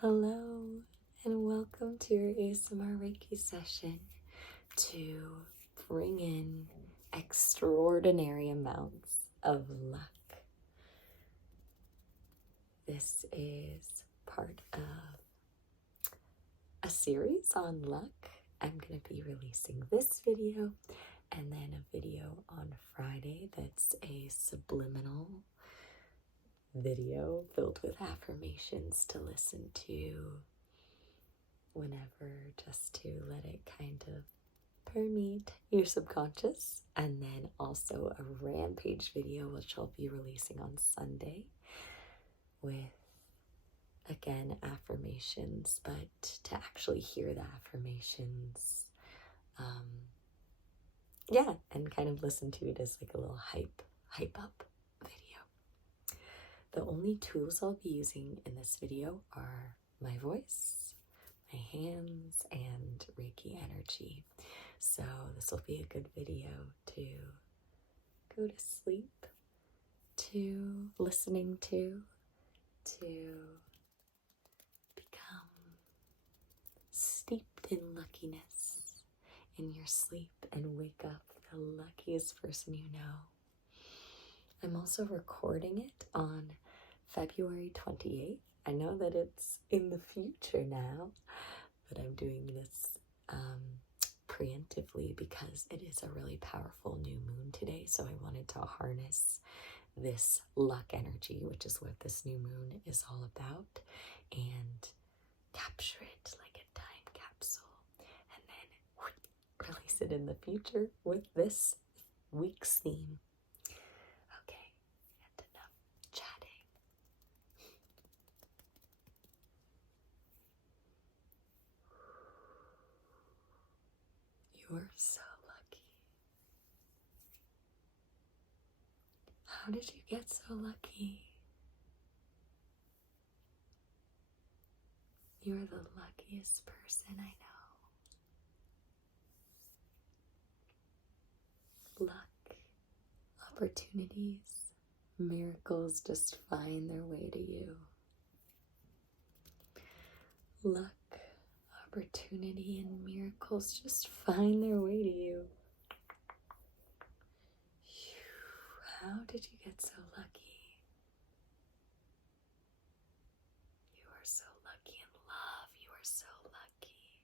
Hello, and welcome to your ASMR Reiki session to bring in extraordinary amounts of luck. This is part of a series on luck. I'm going to be releasing this video and then a video on Friday that's a subliminal video filled with affirmations to listen to whenever, just to let it kind of permeate your subconscious. And then also a rampage video, which I'll be releasing on Sunday with, again, affirmations, but to actually hear the affirmations, and kind of listen to it as like a little hype up video. The only tools I'll be using in this video are my voice, my hands, and Reiki energy. So this will be a good video to go to sleep, to listening to become steeped in luckiness in your sleep and wake up the luckiest person you know. I'm also recording it on February 28th. I know that it's in the future now, but I'm doing this preemptively because it is a really powerful new moon today. So I wanted to harness this luck energy, which is what this new moon is all about, and capture it like a time capsule, and then release it in the future with this week's theme. Okay, and enough chatting. You're so lucky. How did you get so lucky? You're the luckiest person I know. Luck, opportunities, miracles just find their way to you. Luck, opportunity, and miracles just find their way to you. How did you get so lucky? You are so lucky in love. You are so lucky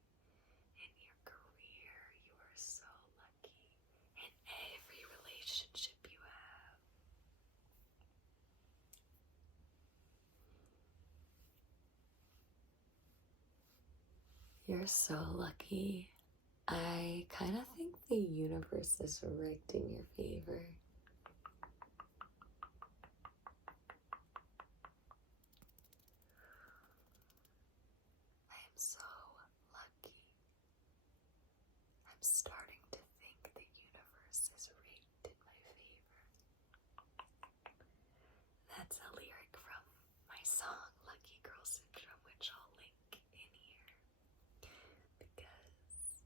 in your career. You are so lucky in every relationship you have. You're so lucky. I kind of think the universe is rigged in your favor. I am so lucky. I'm starting to think the universe is rigged in my favor. That's a lyric from my song Lucky Girl Syndrome, which I'll link in here, because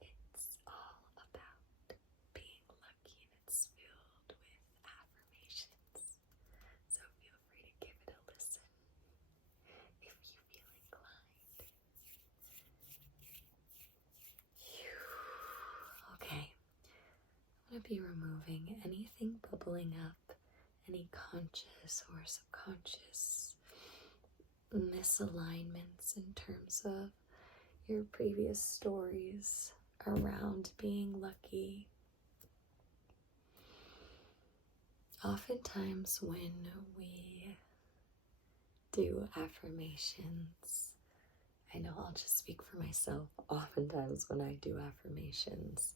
it's all about being lucky and it's filled with affirmations. So feel free to give it a listen if you feel inclined. Okay, I'm going to be removing anything bubbling up, any conscious or subconscious misalignments in terms of your previous stories around being lucky. Oftentimes when we do affirmations, I know I'll just speak for myself, oftentimes when I do affirmations,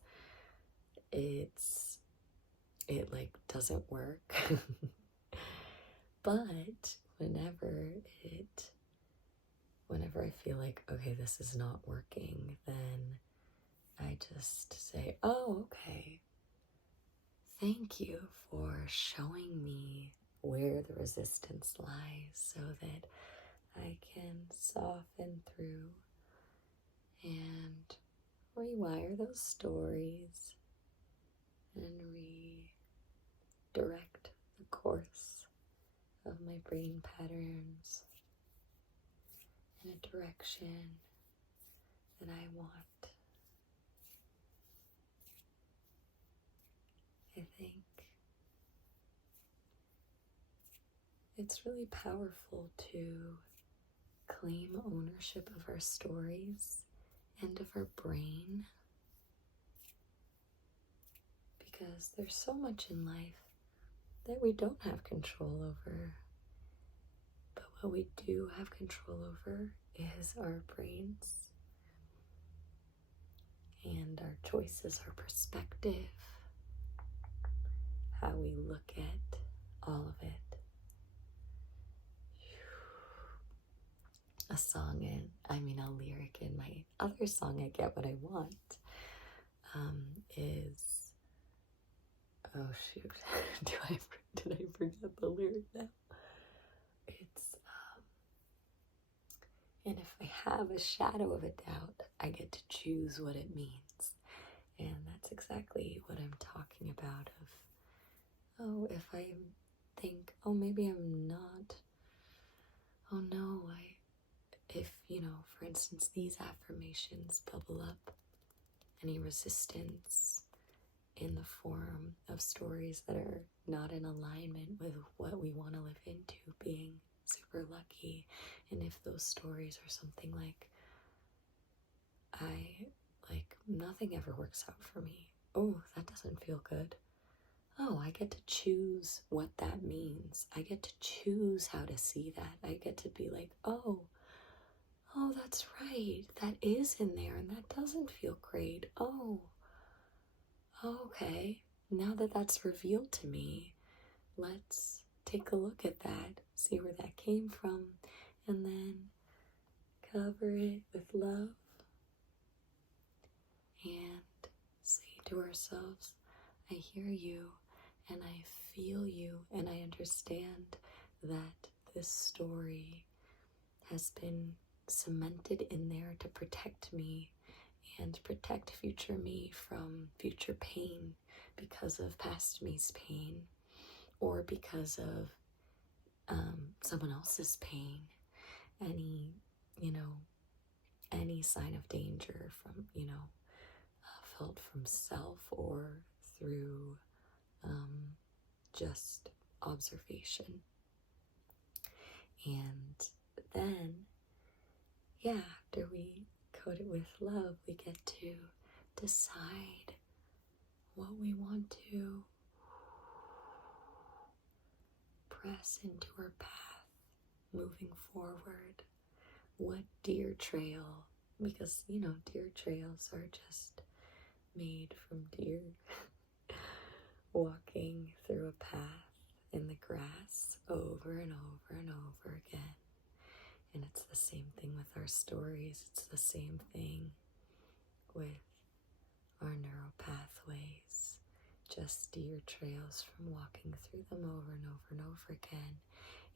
it doesn't work. But whenever I feel like, okay, this is not working, then I just say, oh, okay, thank you for showing me where the resistance lies so that I can soften through and rewire those stories and redirect the course of my brain patterns in a direction that I want. I think it's really powerful to claim ownership of our stories and of our brain, because there's so much in life that we don't have control over. But what we do have control over is our brains and our choices, our perspective, how we look at all of it. A lyric in my other song, I Get What I Want, is, oh shoot, did I forget the lyric now? It's, and if I have a shadow of a doubt, I get to choose what it means. And that's exactly what I'm talking about of, if I think, maybe I'm not, if, for instance, these affirmations bubble up, any resistance in the form of stories that are not in alignment with what we want to live into, being super lucky. And if those stories are something like, nothing ever works out for me. Oh, that doesn't feel good. Oh, I get to choose what that means. I get to choose how to see that. I get to be like, oh, that's right. That is in there and that doesn't feel great. Oh, okay. Now that that's revealed to me, let's take a look at that, see where that came from, and then cover it with love and say to ourselves, I hear you and I feel you and I understand that this story has been cemented in there to protect me and protect future me from future pain because of past me's pain or because of someone else's pain, any sign of danger from, felt from self or through just observation. And then, after we coat it with love, we get to decide what we want to press into our path moving forward. What deer trail, because deer trails are just made from deer walking through a path in the grass over and over and over again. And it's the same thing with our stories. It's the same thing with our neural pathways, just deer trails from walking through them over and over and over again.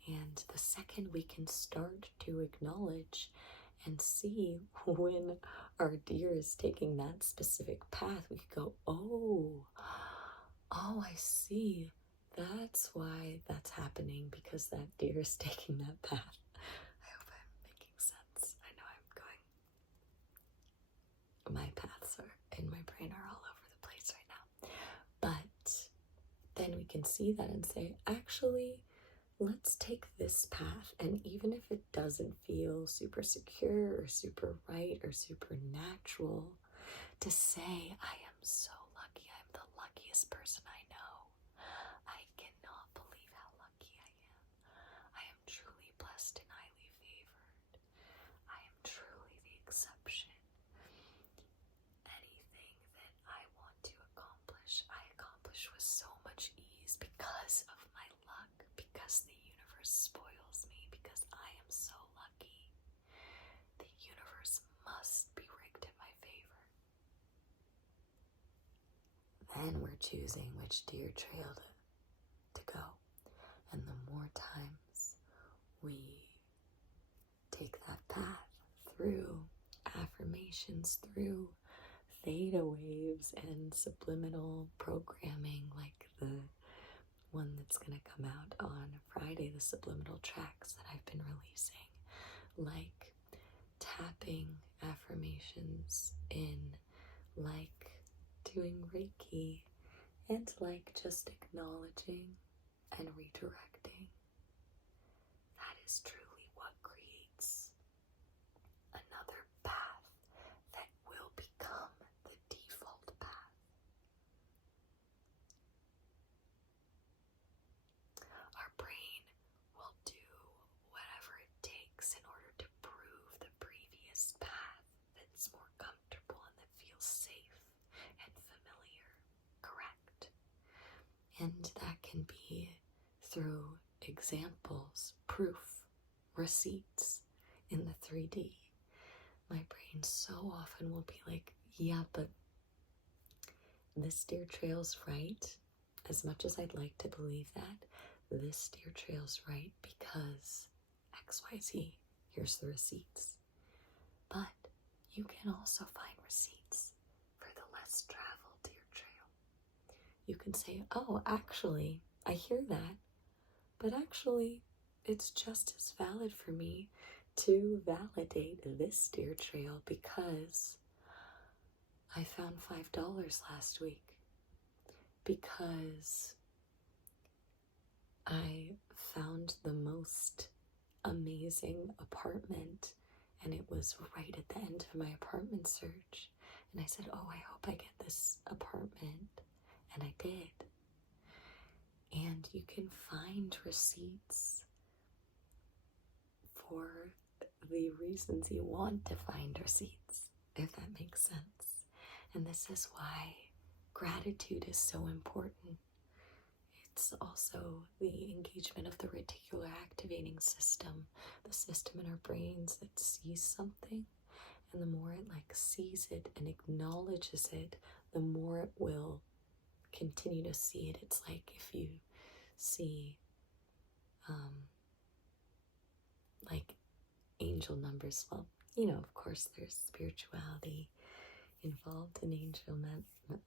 And the second we can start to acknowledge and see when our deer is taking that specific path, we could go, oh, I see. That's why that's happening, because that deer is taking that path. I hope I'm making sense. I know my paths are in my brain are all over the place right now. But then we can see that and say, actually, let's take this path. And even if it doesn't feel super secure or super right or super natural, to say, I am so lucky. I'm the luckiest person I know. I cannot believe how lucky I am. I am truly blessed and highly favored. I am truly the exception. Anything that I want to accomplish, I accomplish with so much ease because of my luck, because the universe spoils me, because I am so lucky. The universe must be rigged in my favor. Then we're choosing which deer trail to go. And the more times we take that path through affirmations, through theta waves and subliminal programming, like the one that's going to come out on Friday, the subliminal tracks that I've been releasing, like keeping affirmations in, like doing Reiki, and like just acknowledging and redirecting. That is truly what creates another path that will become the default path. Our brain will do whatever it takes in order to prove the previous path that's more comfortable and that feels safe and familiar, correct? And that can be through examples, proof, receipts in the 3D. My brain so often will be like, yeah, but this deer trail's right. As much as I'd like to believe that, this deer trail's right because XYZ, here's the receipts. But you can also find receipts for the less traveled deer trail. You can say, oh, actually, I hear that, but actually, it's just as valid for me to validate this deer trail because I found $5 last week, because I found the most amazing apartment and it was right at the end of my apartment search. And I said, oh, I hope I get this apartment. And I did. And you can find receipts for the reasons you want to find receipts, if that makes sense. And this is why gratitude is so important. It's also the engagement of the reticular activating system, the system in our brains that sees something, and the more it sees it and acknowledges it, the more it will continue to see it. It's like if you see angel numbers. Well, of course there's spirituality involved in angel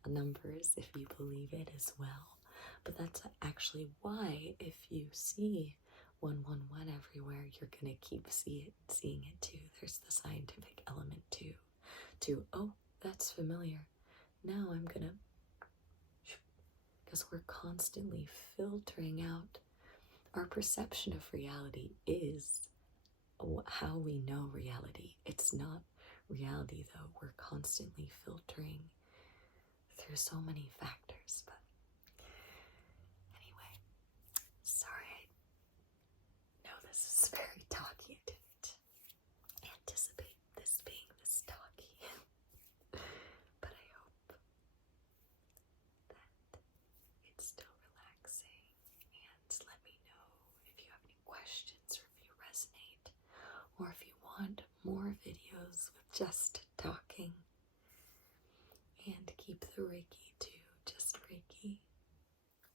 numbers if you believe it as well. But that's actually why if you see 111 everywhere, you're going to keep seeing it too. There's the scientific element too. Oh, that's familiar. Now I'm going to, because we're constantly filtering out. Our perception of reality is how we know reality. It's not reality though. We're constantly filtering through so many factors. But anyway, sorry, I know this is very talky. I didn't anticipate this being this talky. But I hope that it's still relaxing. And let me know if you have any questions or if you resonate, or if you want more videos with just talking. And keep the Reiki to just Reiki.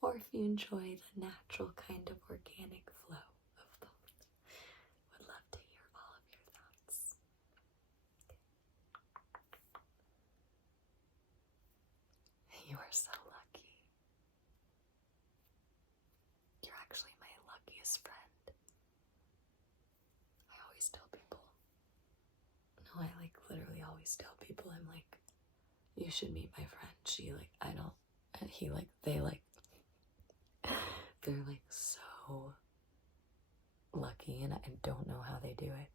Or if you enjoy the natural kind of organic flow of both. Would love to hear all of your thoughts. You are so lucky. You're actually my luckiest friend. I always tell people. No, I literally always tell people, I'm like, you should meet my friend. They're so lucky, and I don't know how they do it.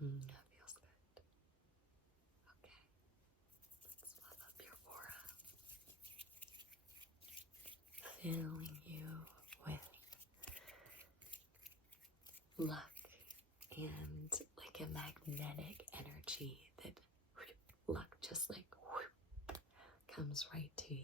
That feels good. Okay, let's fluff up your aura, filling you with luck and a magnetic energy that luck just comes right to you.